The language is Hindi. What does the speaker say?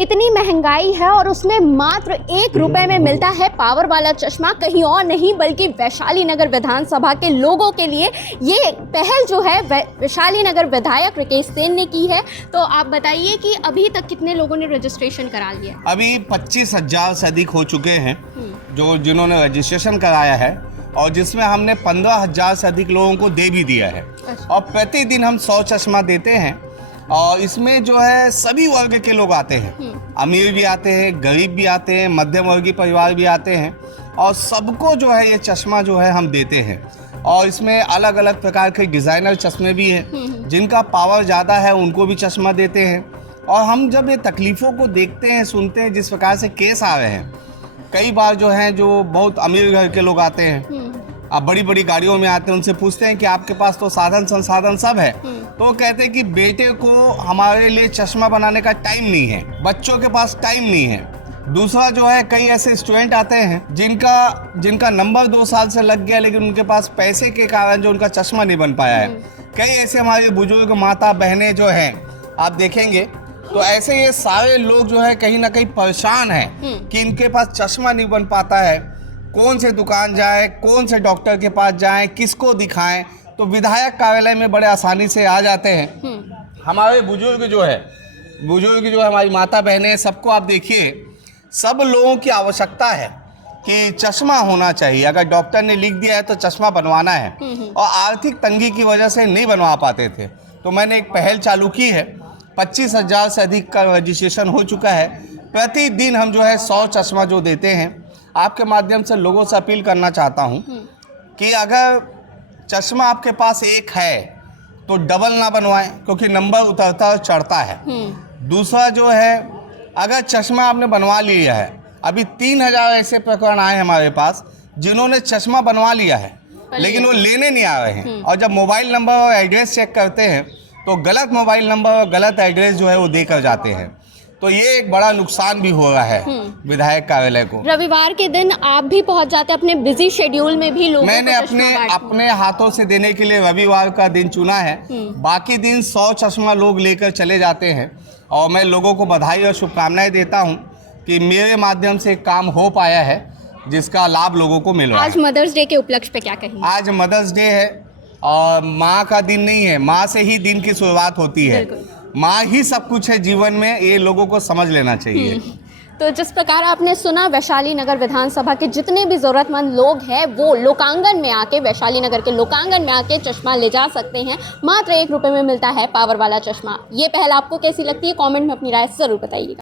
इतनी महंगाई है और उसमें मात्र 1 रुपए में मिलता है पावर वाला चश्मा। कहीं और नहीं बल्कि वैशाली नगर विधानसभा के लोगों के लिए ये पहल जो है वैशाली नगर विधायक राकेश सेन ने की है। तो आप बताइए कि अभी तक कितने लोगों ने रजिस्ट्रेशन करा लिया? अभी 25,000 से अधिक हो चुके हैं जिन्होंने रजिस्ट्रेशन कराया है, और जिसमें हमने 15,000 से अधिक लोगों को दे भी दिया है। और प्रतिदिन हम 100 चश्मा देते हैं, और इसमें जो है सभी वर्ग के लोग आते हैं। अमीर भी आते हैं, गरीब भी आते हैं, मध्यम वर्गीय परिवार भी आते हैं, और सबको जो है ये चश्मा जो है हम देते हैं। और इसमें अलग अलग प्रकार के डिज़ाइनर चश्मे भी हैं, जिनका पावर ज़्यादा है उनको भी चश्मा देते हैं। और हम जब ये तकलीफ़ों को देखते हैं, सुनते हैं, जिस प्रकार से केस आ रहे हैं, कई बार जो है जो बहुत अमीर घर के लोग आते हैं, आप बड़ी बड़ी गाड़ियों में आते हैं, उनसे पूछते हैं कि आपके पास तो साधन संसाधन सब है, तो कहते हैं कि बेटे को हमारे लिए चश्मा बनाने का टाइम नहीं है, बच्चों के पास टाइम नहीं है। दूसरा जो है, कई ऐसे स्टूडेंट आते हैं जिनका नंबर 2 साल से लग गया, लेकिन उनके पास पैसे के कारण जो उनका चश्मा नहीं बन पाया है। कई ऐसे हमारे बुजुर्ग माता बहनें जो हैं, आप देखेंगे तो ऐसे ये सारे लोग जो है कहीं ना कहीं परेशान हैं कि इनके पास चश्मा नहीं बन पाता है। कौन से दुकान जाए, कौन से डॉक्टर के पास जाएं, किसको दिखाएं, तो विधायक कार्यालय में बड़े आसानी से आ जाते हैं। हमारे बुजुर्ग जो है हमारी माता बहनें, सबको आप देखिए, सब लोगों की आवश्यकता है कि चश्मा होना चाहिए। अगर डॉक्टर ने लिख दिया है तो चश्मा बनवाना है, और आर्थिक तंगी की वजह से नहीं बनवा पाते थे, तो मैंने एक पहल चालू की है। 25,000 से अधिक का रजिस्ट्रेशन हो चुका है। प्रतिदिन हम जो है 100 चश्मा जो देते हैं। आपके माध्यम से लोगों से अपील करना चाहता हूं कि अगर चश्मा आपके पास एक है तो डबल ना बनवाएं, क्योंकि नंबर उतरता और चढ़ता है। दूसरा जो है, अगर चश्मा आपने बनवा लिया है, अभी 3,000 ऐसे प्रकरण आए हमारे पास जिन्होंने चश्मा बनवा लिया है, लेकिन वो लेने नहीं आ रहे हैं। और जब मोबाइल नंबर और एड्रेस चेक करते हैं तो गलत मोबाइल नंबर और गलत एड्रेस जो है वो देकर जाते हैं। तो ये एक बड़ा नुकसान भी हो रहा है विधायक कार्यालय को। रविवार के दिन आप भी पहुंच जाते हैं अपने बिजी शेड्यूल में भी लोगों मैंने अपने हाथों से देने के लिए रविवार का दिन चुना है। बाकी दिन 100 चश्मा लोग लेकर चले जाते हैं, और मैं लोगों को बधाई और शुभकामनाएं देता हूं कि मेरे माध्यम से काम हो पाया है, जिसका लाभ लोगों को मिल रहा है। आज मदर्स डे के उपलक्ष्य पे क्या कहेंगे? आज मदर्स डे है, और माँ का दिन नहीं है, माँ से ही दिन की शुरुआत होती है। माँ ही सब कुछ है जीवन में, ये लोगों को समझ लेना चाहिए। तो जिस प्रकार आपने सुना, वैशाली नगर विधानसभा के जितने भी ज़रूरतमंद लोग हैं वो लोकांगन में आके, वैशाली नगर के लोकांगन में आके चश्मा ले जा सकते हैं। मात्र 1 रुपए में मिलता है पावर वाला चश्मा। ये पहल आपको कैसी लगती है? कमेंट में अपनी राय ज़रूर बताइएगा।